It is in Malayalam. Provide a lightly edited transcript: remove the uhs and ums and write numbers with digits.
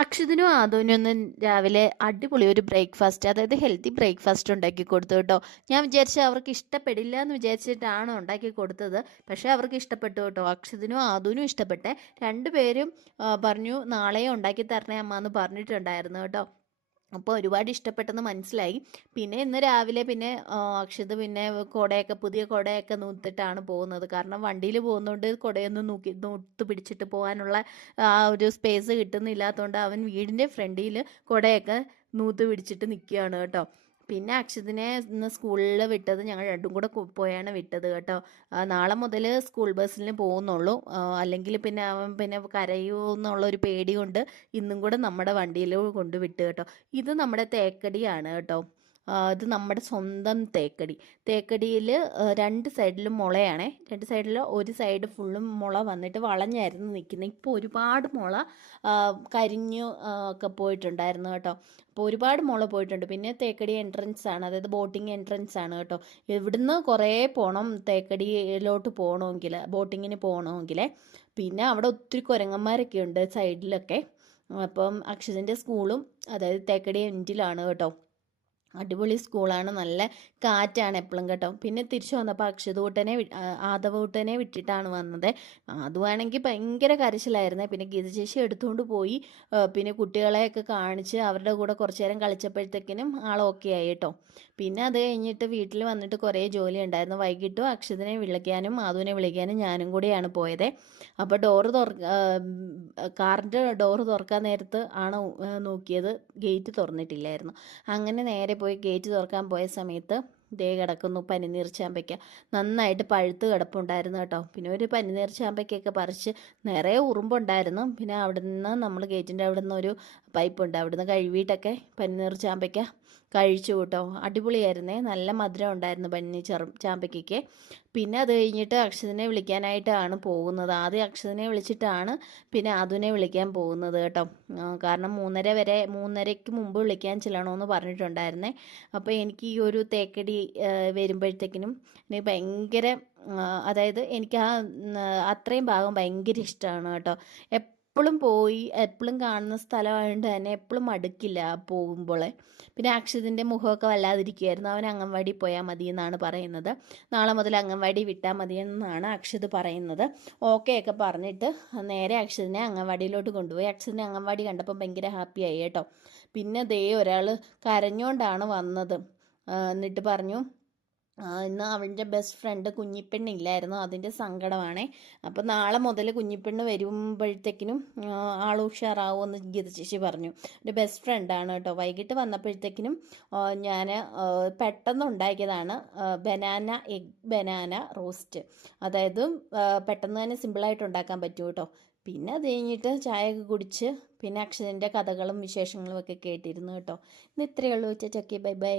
അക്ഷതിനും ആദുവിനും ഒന്ന് രാവിലെ അടിപൊളി ഒരു ബ്രേക്ക്ഫാസ്റ്റ്, അതായത് ഹെൽത്തി ബ്രേക്ക്ഫാസ്റ്റ് ഉണ്ടാക്കി കൊടുത്തു കേട്ടോ. ഞാൻ വിചാരിച്ച അവർക്ക് ഇഷ്ടപ്പെടില്ല എന്ന് വിചാരിച്ചിട്ടാണ് ഉണ്ടാക്കി കൊടുത്തത്. പക്ഷേ അവർക്ക് ഇഷ്ടപ്പെട്ടു കേട്ടോ. അക്ഷതിനും ആദുവിനും ഇഷ്ടപ്പെട്ടെ. രണ്ടുപേരും പറഞ്ഞു നാളെയും ഉണ്ടാക്കി തരണേ അമ്മ എന്ന് പറഞ്ഞിട്ടുണ്ടായിരുന്നു കേട്ടോ. അപ്പോൾ ഒരുപാട് ഇഷ്ടപ്പെട്ടെന്ന് മനസ്സിലായി. പിന്നെ ഇന്ന് രാവിലെ പിന്നെ അക്ഷത് പിന്നെ കുടയൊക്കെ പുതിയ കുടയൊക്കെ നൂത്തിട്ടാണ് പോകുന്നത്. കാരണം വണ്ടിയിൽ പോകുന്നതുകൊണ്ട് കുടയൊന്നും നൂത്ത് പിടിച്ചിട്ട് പോകാനുള്ള ആ ഒരു സ്പേസ് കിട്ടുന്നില്ലാത്തതുകൊണ്ട് അവൻ വീടിൻ്റെ ഫ്രണ്ടിൽ കുടയൊക്കെ നൂത്ത് പിടിച്ചിട്ട് നിൽക്കുകയാണ് കേട്ടോ. പിന്നെ അക്ഷതിനെ ഇന്ന് സ്കൂളിൽ വിട്ടത് ഞങ്ങൾ രണ്ടും കൂടെ പോയാണ് വിട്ടത് കേട്ടോ. നാളെ മുതൽ സ്കൂൾ ബസ്സിന് പോകുന്നുള്ളൂ. അല്ലെങ്കിൽ പിന്നെ അവൻ പിന്നെ കരയുമോ എന്നുള്ളൊരു പേടി കൊണ്ട് ഇന്നും കൂടെ നമ്മുടെ വണ്ടിയിൽ കൊണ്ട് വിട്ട് കേട്ടോ. ഇത് നമ്മുടെ തേക്കടിയാണ് കേട്ടോ. ഇത് നമ്മുടെ സ്വന്തം തേക്കടി. തേക്കടിയിൽ രണ്ട് സൈഡിലും മുളയാണേ. രണ്ട് സൈഡിൽ ഒരു സൈഡ് ഫുള്ളും മുള വന്നിട്ട് വളഞ്ഞായിരുന്നു നിൽക്കുന്നത്. ഇപ്പോൾ ഒരുപാട് മുള കരിഞ്ഞു ഒക്കെ പോയിട്ടുണ്ടായിരുന്നു കേട്ടോ. അപ്പോൾ ഒരുപാട് മുള പോയിട്ടുണ്ട്. പിന്നെ തേക്കടി എൻട്രൻസ് ആണ്, അതായത് ബോട്ടിങ് എൻട്രൻസ് ആണ് കേട്ടോ. ഇവിടുന്ന് കുറേ പോകണം തേക്കടിയിലോട്ട് പോകണമെങ്കിൽ, ബോട്ടിങ്ങിന് പോകണമെങ്കിൽ. പിന്നെ അവിടെ ഒത്തിരി കുരങ്ങന്മാരൊക്കെ ഉണ്ട് സൈഡിലൊക്കെ. അപ്പം അക്ഷതിൻ്റെ സ്കൂളും അതായത് തേക്കടി എൻഡിലാണ് കേട്ടോ. അടിപൊളി സ്കൂളാണ്, നല്ല കാറ്റാണ് എപ്പോഴും കേട്ടോ. പിന്നെ തിരിച്ചു വന്നപ്പോൾ അക്ഷതൂട്ടനെ ആദവൂട്ടനെ വിട്ടിട്ടാണ് വന്നത്. അതുവാണെങ്കിൽ ഭയങ്കര കരച്ചിലായിരുന്നേ. പിന്നെ ഗീത ചേച്ചി എടുത്തുകൊണ്ട് പോയി. പിന്നെ കുട്ടികളെയൊക്കെ കാണിച്ച് അവരുടെ കൂടെ കുറച്ച് നേരം കളിച്ചപ്പോഴത്തേക്കിനും ആൾ ഓക്കെ ആയി കേട്ടോ. പിന്നെ അത് കഴിഞ്ഞിട്ട് വീട്ടിൽ വന്നിട്ട് കുറേ ജോലി ഉണ്ടായിരുന്നു. വൈകിട്ടും അക്ഷതിനെ വിളിക്കാനും മാധുവിനെ വിളിക്കാനും ഞാനും കൂടെയാണ് പോയത്. അപ്പോൾ കാറിൻ്റെ ഡോറ് തുറക്കാൻ നേരത്ത് ആണ് നോക്കിയത്, ഗേറ്റ് തുറന്നിട്ടില്ലായിരുന്നു. അങ്ങനെ നേരെ പോയി ഗേറ്റ് തുറക്കാൻ പോയ സമയത്ത് ദേ കിടക്കുന്നു പനിനീർ ചാമ്പയ്ക്ക. നന്നായിട്ട് പഴുത്ത് കിടപ്പുണ്ടായിരുന്നു കേട്ടോ. പിന്നെ ഒരു പനിനീർ ചാമ്പയ്ക്കൊക്കെ പറിച്ച് നിറയെ ഉറുമ്പുണ്ടായിരുന്നു. പിന്നെ അവിടെ നിന്ന് നമ്മൾ ഗേറ്റിൻ്റെ അവിടെ നിന്ന് ഒരു പൈപ്പുണ്ട്, അവിടെ നിന്ന് കഴുകിയിട്ടൊക്കെ പനിനീർ ചാമ്പയ്ക്ക കഴിച്ചു കേട്ടോ. അടിപൊളിയായിരുന്നേ, നല്ല മധുരം ഉണ്ടായിരുന്നു പനിനീർ ചാമ്പയ്ക്കൊക്കെ. പിന്നെ അത് കഴിഞ്ഞിട്ട് അക്ഷതിനെ വിളിക്കാനായിട്ടാണ് പോകുന്നത്. ആദ്യം അക്ഷതിനെ വിളിച്ചിട്ടാണ് പിന്നെ അതിനെ വിളിക്കാൻ പോകുന്നത് കേട്ടോ. കാരണം 3:30ക്ക് മുമ്പ് വിളിക്കാൻ ചെല്ലണമെന്ന് പറഞ്ഞിട്ടുണ്ടായിരുന്നേ. അപ്പോൾ എനിക്ക് ഈ ഒരു തേക്കടി വരുമ്പോഴത്തേക്കിനും എനിക്ക് ഭയങ്കര അതായത് എനിക്ക് അത്രയും ഭാഗം ഭയങ്കര ഇഷ്ടമാണ് കേട്ടോ. എപ്പോഴും പോയി എപ്പോഴും കാണുന്ന സ്ഥലമായതുകൊണ്ട് തന്നെ എപ്പോഴും മടുക്കില്ല പോകുമ്പോൾ. പിന്നെ അക്ഷതിൻ്റെ മുഖമൊക്കെ വല്ലാതിരിക്കുമായിരുന്നു. അവൻ അംഗൻവാടി പോയാൽ മതി എന്നാണ് പറയുന്നത്. നാളെ മുതൽ അംഗൻവാടി വിട്ടാൽ മതി എന്നാണ് അക്ഷത് പറയുന്നത്. ഓക്കെ ഒക്കെ പറഞ്ഞിട്ട് നേരെ അക്ഷതിനെ അംഗൻവാടിയിലോട്ട് കൊണ്ടുപോയി. അക്ഷതിനെ അംഗൻവാടി കണ്ടപ്പോൾ ഭയങ്കര ഹാപ്പിയായി കേട്ടോ. പിന്നെ ദേ ഒരാൾ കരഞ്ഞുകൊണ്ടാണ് വന്നത്. എന്നിട്ട് പറഞ്ഞു ഇന്ന് അവൻ്റെ ബെസ്റ്റ് ഫ്രണ്ട് കുഞ്ഞിപ്പെണ്ണില്ലായിരുന്നു, അതിൻ്റെ സങ്കടമാണേ. അപ്പം നാളെ മുതൽ കുഞ്ഞിപ്പെണ്ണ് വരുമ്പോഴത്തേക്കിനും ആൾ ഉഷാറാവുമെന്ന് ഗീത ചേച്ചി പറഞ്ഞു. എൻ്റെ ബെസ്റ്റ് ഫ്രണ്ടാണ് കേട്ടോ. വൈകിട്ട് വന്നപ്പോഴത്തേക്കിനും ഞാൻ പെട്ടെന്ന് ഉണ്ടാക്കിയതാണ് എഗ് ബനാന റോസ്റ്റ്. അതായത് പെട്ടെന്ന് തന്നെ സിമ്പിളായിട്ട് ഉണ്ടാക്കാൻ പറ്റും കേട്ടോ. പിന്നെ അത് കഴിഞ്ഞിട്ട് ചായയൊക്കെ കുടിച്ച് പിന്നെ അക്ഷരൻ്റെ കഥകളും വിശേഷങ്ങളും ഒക്കെ കേട്ടിരുന്നു കേട്ടോ. ഇന്ന് ഇത്രയേ ഉള്ളൂ. ചക്കി ബൈ ബൈ.